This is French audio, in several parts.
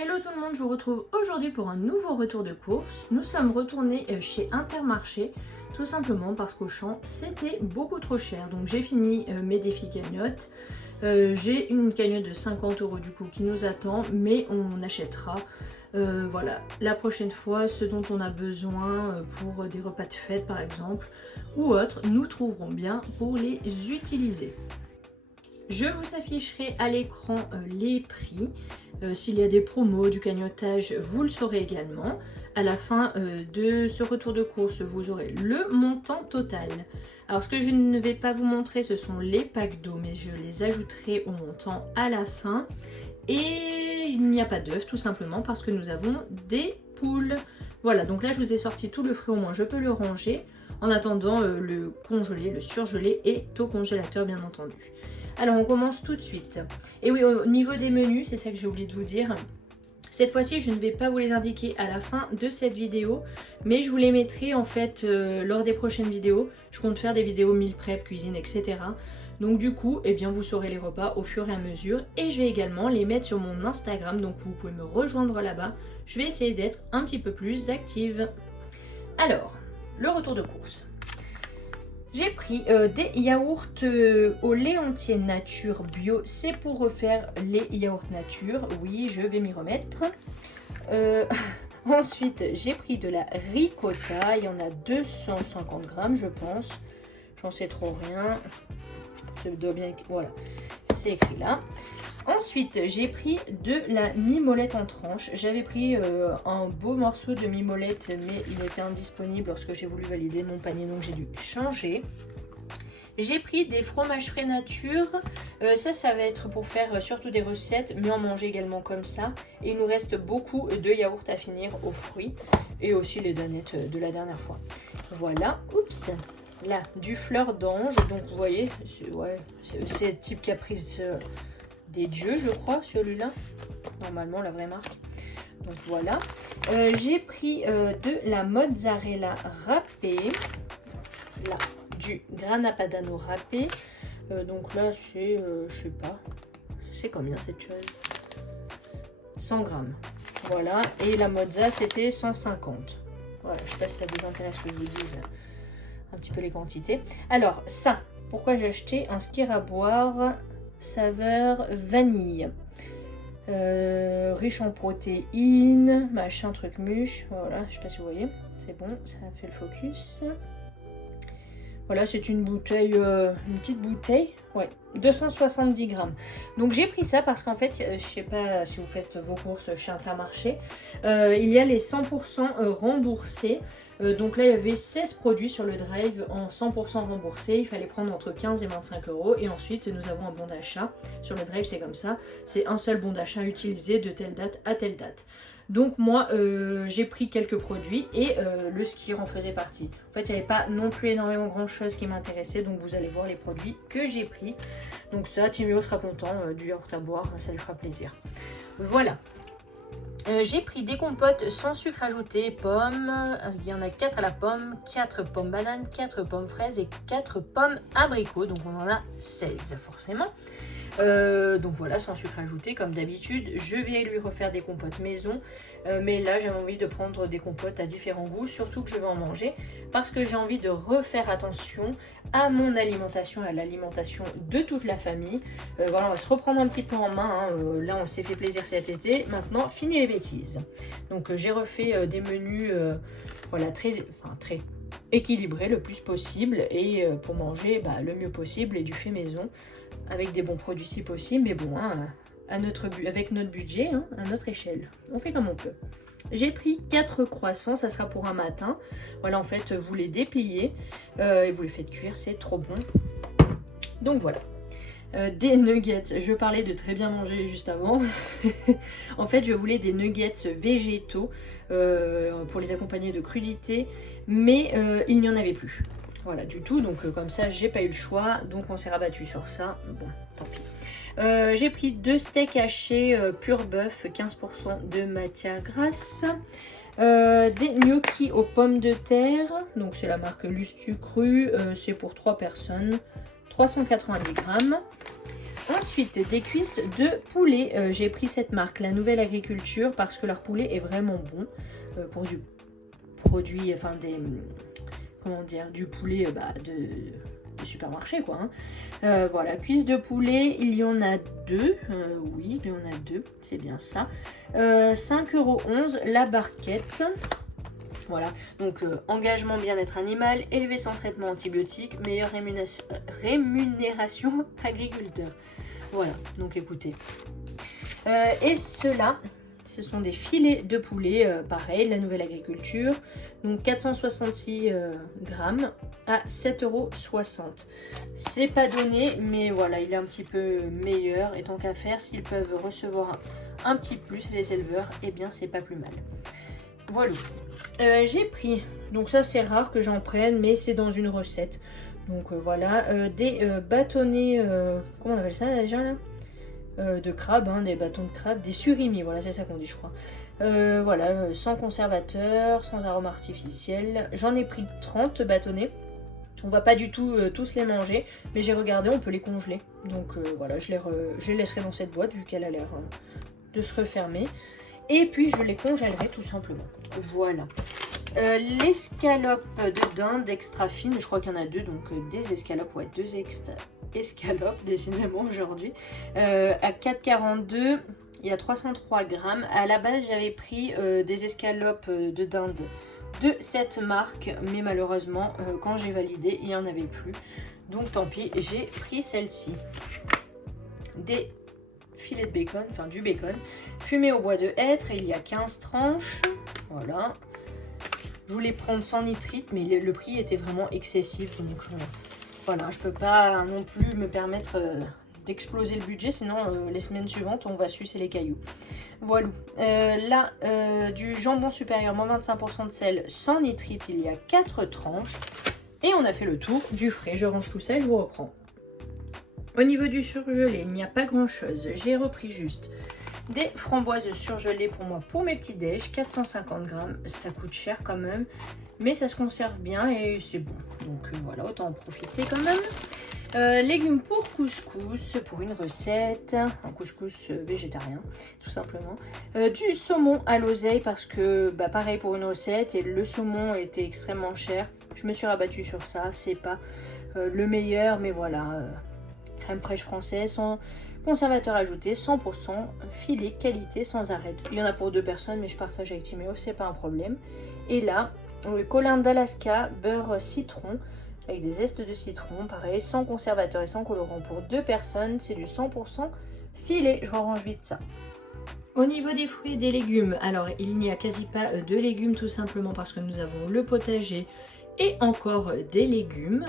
Hello tout le monde, je vous retrouve aujourd'hui pour un nouveau retour de course. Nous sommes retournés chez Intermarché, tout simplement parce qu'Auchan c'était beaucoup trop cher. Donc j'ai fini mes défis cagnottes. J'ai une cagnotte de 50 € du coup qui nous attend, mais on achètera voilà, la prochaine fois ce dont on a besoin pour des repas de fête par exemple, ou autre, nous trouverons bien pour les utiliser. Je vous afficherai à l'écran les prix. S'il y a des promos, du cagnotage, vous le saurez également. À la fin de ce retour de course, vous aurez le montant total. Alors ce que je ne vais pas vous montrer, ce sont les packs d'eau, mais je les ajouterai au montant à la fin. Et il n'y a pas d'œufs, tout simplement parce que nous avons des poules. Voilà, donc là je vous ai sorti tout le fruit, au moins je peux le ranger. En attendant, le congelé, le surgelé est au congélateur bien entendu. Alors on commence tout de suite. Et oui, au niveau des menus, c'est ça que j'ai oublié de vous dire. Cette fois-ci, je ne vais pas vous les indiquer à la fin de cette vidéo, mais je vous les mettrai en fait lors des prochaines vidéos. Je compte faire des vidéos meal prep, cuisine, etc. Donc du coup, eh bien, vous saurez les repas au fur et à mesure. Et je vais également les mettre sur mon Instagram, donc vous pouvez me rejoindre là-bas. Je vais essayer d'être un petit peu plus active. Alors, le retour de course. J'ai pris des yaourts au lait entier nature bio. C'est pour refaire les yaourts nature. Oui, je vais m'y remettre. Ensuite, j'ai pris de la ricotta. Il y en a 250 grammes, je pense. J'en sais trop rien. Ça doit bien... Voilà, c'est écrit là. Ensuite, j'ai pris de la mimolette en tranches. J'avais pris un beau morceau de mimolette, mais il était indisponible lorsque j'ai voulu valider mon panier, donc j'ai dû changer. J'ai pris des fromages frais nature. Ça va être pour faire surtout des recettes, mais en manger également comme ça. Et il nous reste beaucoup de yaourts à finir aux fruits et aussi les danettes de la dernière fois. Voilà, oups. Là, du fleur d'ange. Donc vous voyez, c'est type caprice... des dieux, je crois, celui-là. Normalement, la vraie marque. Donc voilà. J'ai pris de la mozzarella râpée. Là, du grana padano râpé. Donc là, c'est, je sais pas. C'est combien cette chose? 100 grammes. Voilà. Et la mozza, c'était 150. Voilà, je sais pas si ça vous intéresse que je vous dise un petit peu les quantités. Alors, ça, pourquoi j'ai acheté un skir à boire saveur vanille, riche en protéines, machin truc muche. Voilà, je sais pas si vous voyez, c'est bon, ça fait le focus. Voilà, c'est une bouteille, une petite bouteille, ouais, 270 grammes. Donc j'ai pris ça parce qu'en fait, je sais pas si vous faites vos courses chez Intermarché, il y a les 100% remboursés. Donc là, il y avait 16 produits sur le drive en 100% remboursés. Il fallait prendre entre 15 et 25 €. Et ensuite, nous avons un bon d'achat. Sur le drive, c'est comme ça. C'est un seul bon d'achat utilisé de telle date à telle date. Donc moi, j'ai pris quelques produits et le skir en faisait partie. En fait, il n'y avait pas non plus énormément grand chose qui m'intéressait. Donc vous allez voir les produits que j'ai pris. Donc ça, Timéo sera content du yaourt à boire. Ça lui fera plaisir. Voilà. J'ai pris des compotes sans sucre ajouté, pommes, il y en a 4 à la pomme, 4 pommes bananes, 4 pommes fraises et 4 pommes abricots, donc on en a 16 forcément. Donc voilà, sans sucre ajouté comme d'habitude. Je vais lui refaire des compotes maison, mais là j'avais envie de prendre des compotes à différents goûts, surtout que je vais en manger, parce que j'ai envie de refaire attention à mon alimentation, à l'alimentation de toute la famille. Voilà, on va se reprendre un petit peu en main, hein. Là on s'est fait plaisir cet été, maintenant fini les bêtises. Donc j'ai refait des menus voilà, très équilibrés le plus possible, et pour manger le mieux possible et du fait maison, avec des bons produits si possible, mais bon, hein, avec notre budget, hein, à notre échelle. On fait comme on peut. J'ai pris 4 croissants, ça sera pour un matin. Voilà, en fait, vous les dépliez et vous les faites cuire, c'est trop bon. Donc voilà. Des nuggets, je parlais de très bien manger juste avant. En fait, je voulais des nuggets végétaux pour les accompagner de crudités, mais il n'y en avait plus. Voilà, du tout, donc comme ça, j'ai pas eu le choix, donc on s'est rabattu sur ça. Bon, tant pis. J'ai pris 2 steaks hachés pur bœuf, 15% de matière grasse. Des gnocchis aux pommes de terre, donc c'est la marque Lustu Cru, c'est pour 3 personnes, 390 grammes. Ensuite, des cuisses de poulet. J'ai pris cette marque, la Nouvelle Agriculture, parce que leur poulet est vraiment bon pour du produit, enfin comment dire, du poulet de supermarché quoi. Voilà, cuisses de poulet, il y en a deux. Oui, il y en a deux, c'est bien ça. 5,11 € la barquette. Voilà, donc engagement bien-être animal, élevé sans traitement antibiotique, meilleure rémunération agriculteur. Voilà, donc écoutez. Et ceux-là, ce sont des filets de poulet, pareil, la Nouvelle Agriculture. Donc 466 grammes à 7,60 €. C'est pas donné, mais voilà, il est un petit peu meilleur. Et tant qu'à faire, s'ils peuvent recevoir un petit plus, les éleveurs, eh bien c'est pas plus mal. Voilà. J'ai pris, donc ça c'est rare que j'en prenne, mais c'est dans une recette. Donc voilà, des bâtonnets, comment on appelle ça là, déjà là, de crabe, hein, des bâtons de crabe, des surimi, voilà c'est ça qu'on dit je crois. Voilà, sans conservateur, sans arôme artificiel. J'en ai pris 30 bâtonnets. On va pas du tout tous les manger, mais j'ai regardé, on peut les congeler. Donc voilà, je les laisserai dans cette boîte vu qu'elle a l'air de se refermer. Et puis je les congèlerai tout simplement. Voilà. L'escalope de dinde extra fine, je crois qu'il y en a deux, donc des escalopes, ouais, deux escalopes décidément aujourd'hui. À 4,42, il y a 303 grammes. À la base, j'avais pris des escalopes de dinde de cette marque, mais malheureusement, quand j'ai validé, il n'y en avait plus. Donc tant pis, j'ai pris celle-ci. Des filets de bacon, enfin du bacon, fumé au bois de hêtre, et il y a 15 tranches. Voilà. Je voulais prendre sans nitrite, mais le prix était vraiment excessif. Donc voilà, je peux pas non plus me permettre d'exploser le budget, sinon les semaines suivantes, on va sucer les cailloux. Voilà. Là, du jambon supérieur, moins 25% de sel, sans nitrite, il y a 4 tranches. Et on a fait le tour du frais. Je range tout ça, je vous reprends. Au niveau du surgelé, il n'y a pas grand chose. J'ai repris juste des framboises surgelées pour moi, pour mes petits déj, 450 grammes. Ça coûte cher quand même, mais ça se conserve bien et c'est bon. Donc voilà, autant en profiter quand même. Légumes pour couscous, pour une recette, un couscous végétarien tout simplement. Du saumon à l'oseille parce que pareil pour une recette, et le saumon était extrêmement cher. Je me suis rabattue sur ça, c'est pas le meilleur, mais voilà. Crème fraîche française, sans conservateur ajouté, 100%, filet, qualité, sans arrêt. Il y en a pour 2 personnes, mais je partage avec Timéo, c'est pas un problème. Et là, le colin d'Alaska, beurre citron, avec des zestes de citron, pareil, sans conservateur et sans colorant pour 2 personnes, c'est du 100% filet. Je range vite ça. Au niveau des fruits et des légumes, alors il n'y a quasi pas de légumes, tout simplement parce que nous avons le potager et encore des légumes.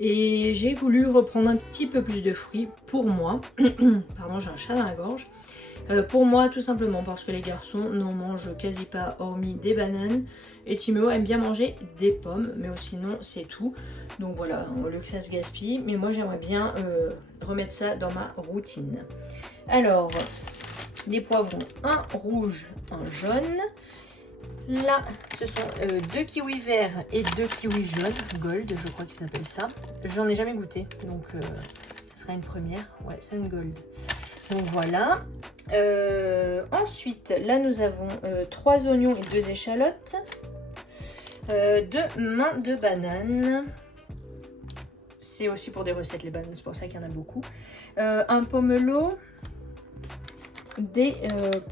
Et j'ai voulu reprendre un petit peu plus de fruits pour moi. Pardon, j'ai un chat dans la gorge. Pour moi, tout simplement parce que les garçons n'en mangent quasi pas, hormis des bananes. Et Timéo aime bien manger des pommes, mais sinon c'est tout. Donc voilà, au lieu que ça se gaspille. Mais moi j'aimerais bien remettre ça dans ma routine. Alors, des poivrons, un rouge, un jaune. Là, ce sont 2 kiwis verts et 2 kiwis jaunes, gold, je crois qu'il s'appelle ça. J'en ai jamais goûté, donc ce sera une première. Ouais, c'est une gold. Donc voilà. Ensuite, là, nous avons 3 oignons et 2 échalotes. 2 mains de bananes. C'est aussi pour des recettes, les bananes, c'est pour ça qu'il y en a beaucoup. Un pomelo. Des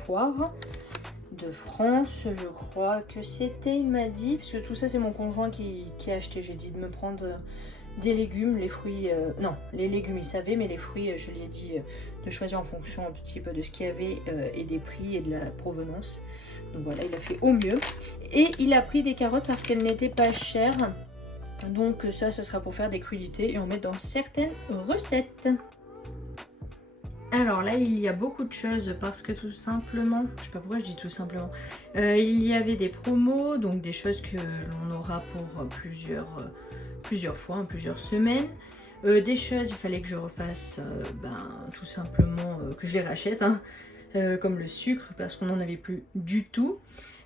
poires. De France, je crois que c'était, il m'a dit, parce que tout ça c'est mon conjoint qui a acheté. J'ai dit de me prendre des légumes, les fruits, non, les légumes il savait, mais les fruits je lui ai dit de choisir en fonction un petit peu de ce qu'il y avait et des prix et de la provenance. Donc voilà, il a fait au mieux. Et il a pris des carottes parce qu'elles n'étaient pas chères. Donc ça, ce sera pour faire des crudités et en mettre dans certaines recettes. Alors là, il y a beaucoup de choses parce que tout simplement, je sais pas pourquoi je dis tout simplement, il y avait des promos, donc des choses que l'on aura pour plusieurs fois, plusieurs semaines. Des choses, il fallait que je refasse, tout simplement, que je les rachète, hein, comme le sucre parce qu'on n'en avait plus du tout.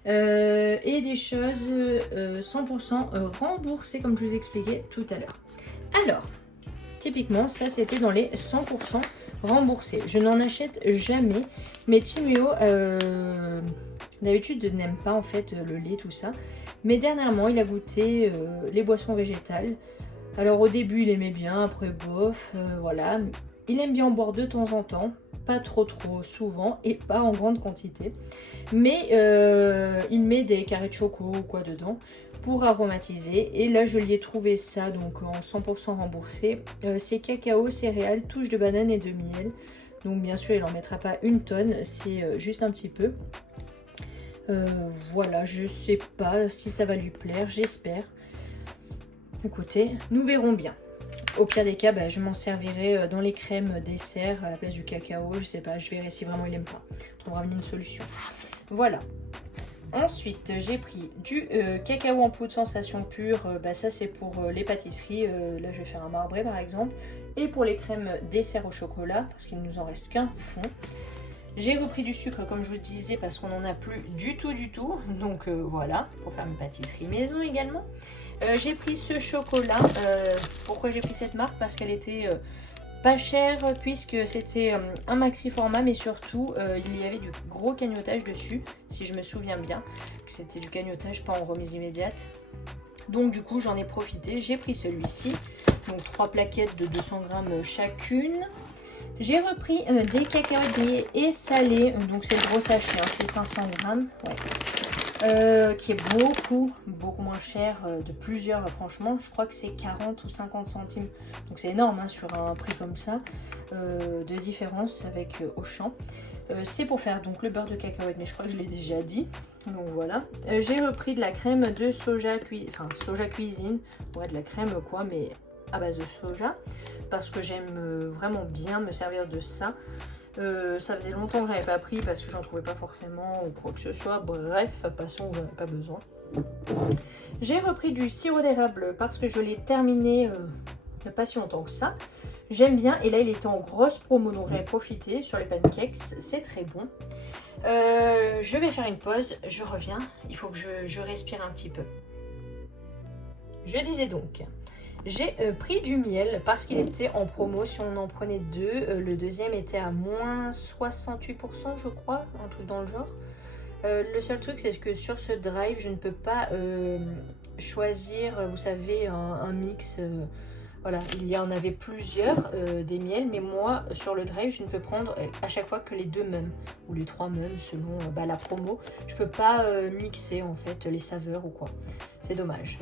Et des choses 100% remboursées comme je vous expliquais tout à l'heure. Alors, typiquement, ça c'était dans les 100% remboursé. Je n'en achète jamais, mais Timéo d'habitude n'aime pas en fait le lait, tout ça. Mais dernièrement, il a goûté les boissons végétales. Alors au début, il aimait bien, après bof, voilà. Il aime bien en boire de temps en temps, pas trop souvent et pas en grande quantité. Mais il met des carrés de choco ou quoi dedans pour aromatiser. Et là, je lui ai trouvé ça, donc en 100% remboursé. C'est cacao, céréales, touches de banane et de miel. Donc bien sûr, il n'en mettra pas une tonne, c'est juste un petit peu. Voilà, je sais pas si ça va lui plaire, j'espère. Écoutez, nous verrons bien. Au pire des cas, je m'en servirai dans les crèmes dessert à la place du cacao. Je sais pas, je verrai si vraiment il aime pas. On trouvera une solution. Voilà. Ensuite, j'ai pris du cacao en poudre sensation pure. Ça, c'est pour les pâtisseries. Là, je vais faire un marbré par exemple. Et pour les crèmes dessert au chocolat, parce qu'il ne nous en reste qu'un fond. J'ai repris du sucre, comme je vous disais, parce qu'on n'en a plus du tout. Donc voilà, pour faire une pâtisserie maison également. J'ai pris ce chocolat. Pourquoi j'ai pris cette marque? Parce qu'elle était pas chère, puisque c'était un maxi format, mais surtout il y avait du gros cagnotage dessus, si je me souviens bien. C'était du cagnotage, pas en remise immédiate. Donc du coup j'en ai profité, j'ai pris celui-ci. Donc 3 plaquettes de 200 grammes chacune. J'ai repris des cacahuètes grillées et salées, donc c'est le gros sachet, hein, c'est 500 grammes, ouais. Qui est beaucoup moins cher de plusieurs, franchement, je crois que c'est 40 ou 50 centimes, donc c'est énorme hein, sur un prix comme ça, de différence avec Auchan. C'est pour faire donc le beurre de cacahuète, mais je crois que je l'ai déjà dit, donc voilà. J'ai repris de la crème de soja, soja cuisine, ouais de la crème quoi, mais à base de soja, parce que j'aime vraiment bien me servir de ça. Ça faisait longtemps que j'en avais pas pris parce que j'en trouvais pas forcément ou quoi que ce soit. Bref, passons, j'en ai pas besoin. J'ai repris du sirop d'érable parce que je l'ai terminé il n'y a pas si longtemps que ça. J'aime bien et là il était en grosse promo donc j'en ai profité sur les pancakes, c'est très bon. Je vais faire une pause, je reviens, il faut que je respire un petit peu. Je disais donc, j'ai pris du miel parce qu'il était en promo, si on en prenait deux, le deuxième était à moins 68% je crois, un truc dans le genre. Le seul truc c'est que sur ce drive je ne peux pas choisir, vous savez, un mix, voilà, il y en avait plusieurs des miels, mais moi sur le drive je ne peux prendre à chaque fois que les deux mêmes, ou les trois mêmes selon la promo. Je peux pas mixer en fait les saveurs ou quoi. C'est dommage.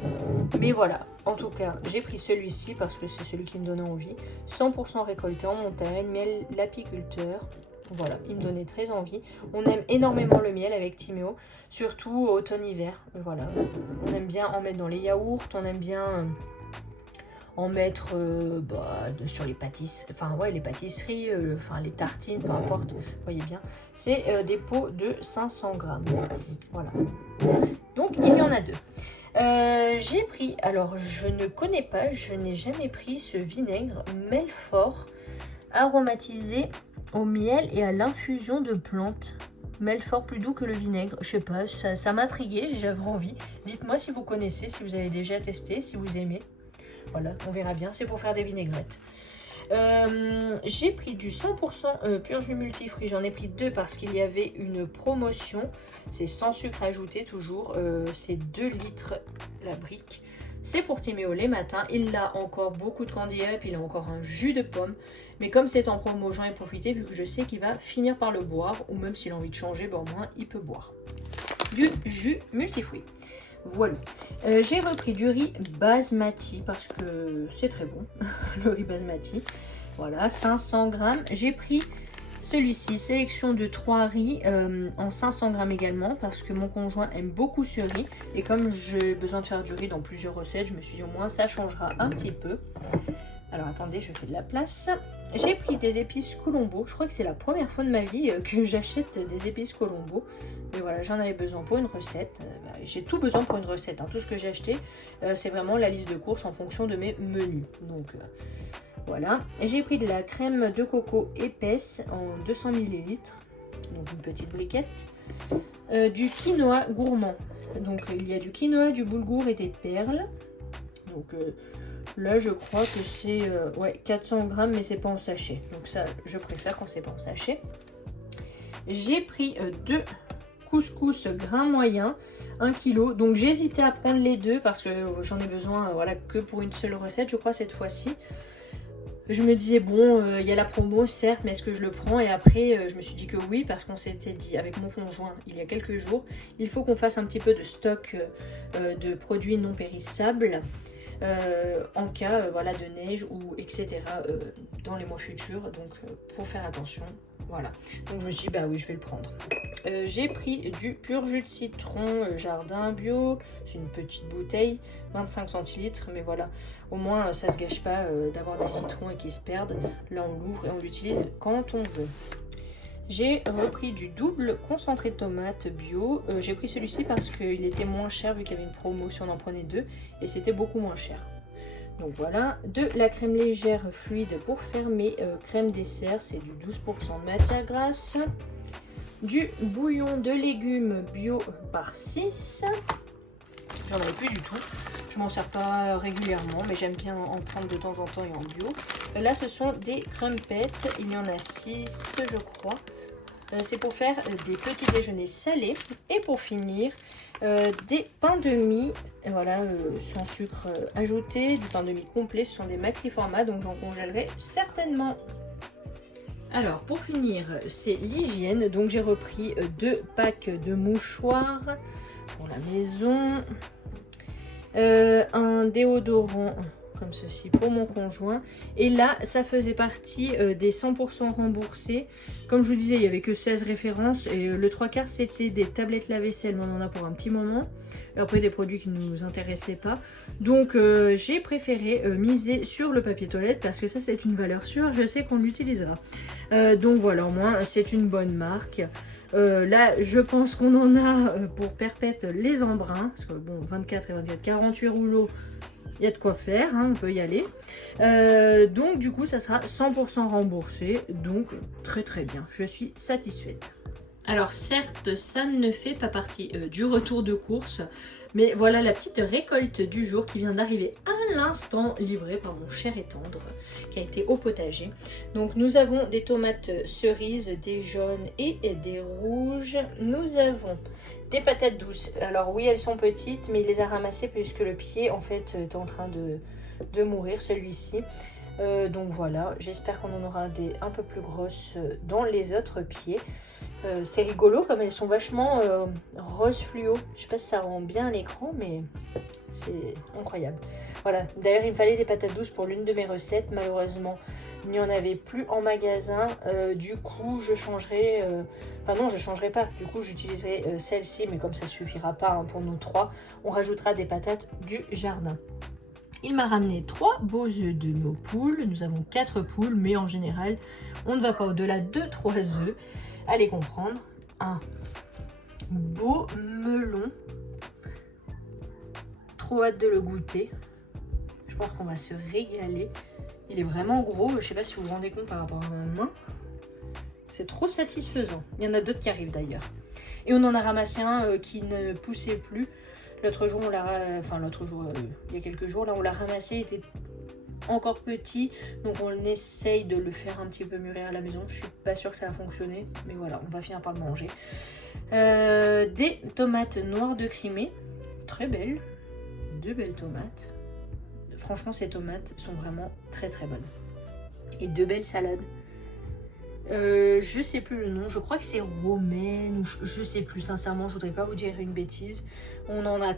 Mais voilà, en tout cas, j'ai pris celui-ci parce que c'est celui qui me donnait envie. 100% récolté en montagne, miel l'apiculteur. Voilà, il me donnait très envie. On aime énormément le miel avec Timéo, surtout automne-hiver. Voilà, on aime bien en mettre dans les yaourts, on aime bien en mettre sur les pâtisseries, les pâtisseries, les tartines, peu importe, vous voyez bien. C'est des pots de 500 grammes. Voilà. Donc, il y en a deux. J'ai pris, alors je ne connais pas, je n'ai jamais pris ce vinaigre Melfort aromatisé au miel et à l'infusion de plantes. Melfort plus doux que le vinaigre, je sais pas, ça m'a intrigué, j'avais envie. Dites-moi si vous connaissez, si vous avez déjà testé, si vous aimez. Voilà, on verra bien, c'est pour faire des vinaigrettes. J'ai pris du 100% pur jus multifruits, j'en ai pris deux parce qu'il y avait une promotion, c'est sans sucre ajouté toujours, c'est 2 litres la brique, c'est pour Timéo les matins, il a encore beaucoup de candy up, il a encore un jus de pomme, mais comme c'est en promo j'en ai profité vu que je sais qu'il va finir par le boire, ou même s'il a envie de changer, au moins il peut boire. Du jus multifruits. Voilà, j'ai repris du riz basmati parce que c'est très bon, le riz basmati. Voilà, 500 grammes. J'ai pris celui-ci, sélection de 3 riz en 500 grammes également parce que mon conjoint aime beaucoup ce riz. Et comme j'ai besoin de faire du riz dans plusieurs recettes, je me suis dit au moins ça changera un petit peu. Alors attendez, je fais de la place. J'ai pris des épices Colombo. Je crois que c'est la première fois de ma vie que j'achète des épices Colombo. Mais voilà, j'en avais besoin pour une recette. J'ai tout besoin pour une recette. Tout ce que j'ai acheté, c'est vraiment la liste de courses en fonction de mes menus. Donc voilà. J'ai pris de la crème de coco épaisse en 200 ml. Donc une petite briquette. Du quinoa gourmand. Donc il y a du quinoa, du boulgour et des perles. Donc Là, je crois que c'est ouais, 400 grammes, mais c'est pas en sachet. Donc ça, je préfère quand c'est pas en sachet. J'ai pris 2 couscous grains moyens, 1 kg. Donc j'hésitais à prendre les deux parce que j'en ai besoin voilà, que pour une seule recette, je crois, cette fois-ci. Je me disais, bon, il y a la promo, certes, mais est-ce que je le prends? Et après, je me suis dit que oui, parce qu'on s'était dit avec mon conjoint il y a quelques jours, il faut qu'on fasse un petit peu de stock de produits non périssables en cas voilà, de neige ou etc. Dans les mois futurs. Donc, pour faire attention, voilà. Donc, je me suis dit, bah oui, je vais le prendre. J'ai pris du pur jus de citron jardin bio. C'est une petite bouteille, 25 centilitres, mais voilà. Au moins, ça se gâche pas d'avoir des citrons et qu'ils se perdent. Là, on l'ouvre et on l'utilise quand on veut. J'ai repris du double concentré de tomates bio. J'ai pris celui-ci parce qu'il était moins cher vu qu'il y avait une promo si on en prenait 2. Et c'était beaucoup moins cher. Donc voilà. De la crème légère fluide pour faire mes crèmes dessert. C'est du 12% de matière grasse. Du bouillon de légumes bio par 6. J'en avais plus du tout. Je m'en sers pas régulièrement, mais j'aime bien en prendre de temps en temps et en bio. Là, ce sont des crumpets. Il y en a 6, je crois. C'est pour faire des petits déjeuners salés. Et pour finir, des pains de mie, voilà, sans sucre ajouté, du pain de mie complet. Ce sont des maxi formats, donc j'en congèlerai certainement. Alors, pour finir, c'est l'hygiène. Donc, j'ai repris 2 packs de mouchoirs pour la maison. Un déodorant comme ceci pour mon conjoint. Et là, ça faisait partie des 100% remboursés. Comme je vous disais, il n'y avait que 16 références. Et le 3/4, c'était des tablettes lave-vaisselle. Mais on en a pour un petit moment. Et après, des produits qui ne nous intéressaient pas. Donc, j'ai préféré miser sur le papier toilette. Parce que ça, c'est une valeur sûre. Je sais qu'on l'utilisera. Donc, voilà, au moins, c'est une bonne marque. Là, je pense qu'on en a pour perpète les embruns. Parce que bon, 24 et 24, 48 rouleaux, il y a de quoi faire, hein, on peut y aller. Donc, du coup, ça sera 100% remboursé. Donc, très très bien. Je suis satisfaite. Alors, certes, ça ne fait pas partie du retour de course. Mais voilà la petite récolte du jour qui vient d'arriver à l'instant, livrée par mon cher et tendre, qui a été au potager. Donc nous avons des tomates cerises, des jaunes et des rouges. Nous avons des patates douces. Alors oui, elles sont petites, mais il les a ramassées puisque le pied en fait est en train de mourir, celui-ci. Donc voilà, j'espère qu'on en aura des un peu plus grosses dans les autres pieds. C'est rigolo comme elles sont vachement rose fluo. Je sais pas si ça rend bien à l'écran, mais c'est incroyable. Voilà, d'ailleurs il me fallait des patates douces pour l'une de mes recettes. Malheureusement, il n'y en avait plus en magasin. Du coup, je changerai... Enfin non, je ne changerai pas. Du coup, j'utiliserai celle-ci, mais comme ça ne suffira pas hein, pour nous 3, on rajoutera des patates du jardin. Il m'a ramené 3 beaux œufs de nos poules. Nous avons 4 poules, mais en général, on ne va pas au-delà de 3 œufs. Allez comprendre. Un beau melon. Trop hâte de le goûter. Je pense qu'on va se régaler. Il est vraiment gros. Je ne sais pas si vous vous rendez compte par rapport à ma main. C'est trop satisfaisant. Il y en a d'autres qui arrivent d'ailleurs. Et on en a ramassé un qui ne poussait plus. L'autre jour, il y a quelques jours, là, on l'a ramassé, il était encore petit, donc on essaye de le faire un petit peu mûrir à la maison. Je suis pas sûre que ça va fonctionner, mais voilà, on va finir par le manger. Des tomates noires de Crimée, très belles, 2 belles tomates. Franchement, ces tomates sont vraiment très très bonnes. Et 2 belles salades. Je sais plus le nom, je crois que c'est romaine, ou je sais plus, sincèrement, je voudrais pas vous dire une bêtise. On en a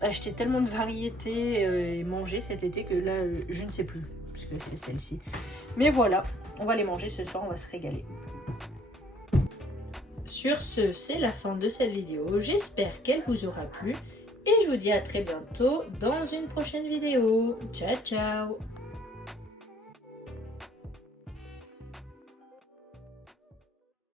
acheté tellement de variétés et mangé cet été que là, je ne sais plus, puisque c'est celle-ci. Mais voilà, on va les manger ce soir, on va se régaler. Sur ce, c'est la fin de cette vidéo. J'espère qu'elle vous aura plu et je vous dis à très bientôt dans une prochaine vidéo. Ciao, ciao!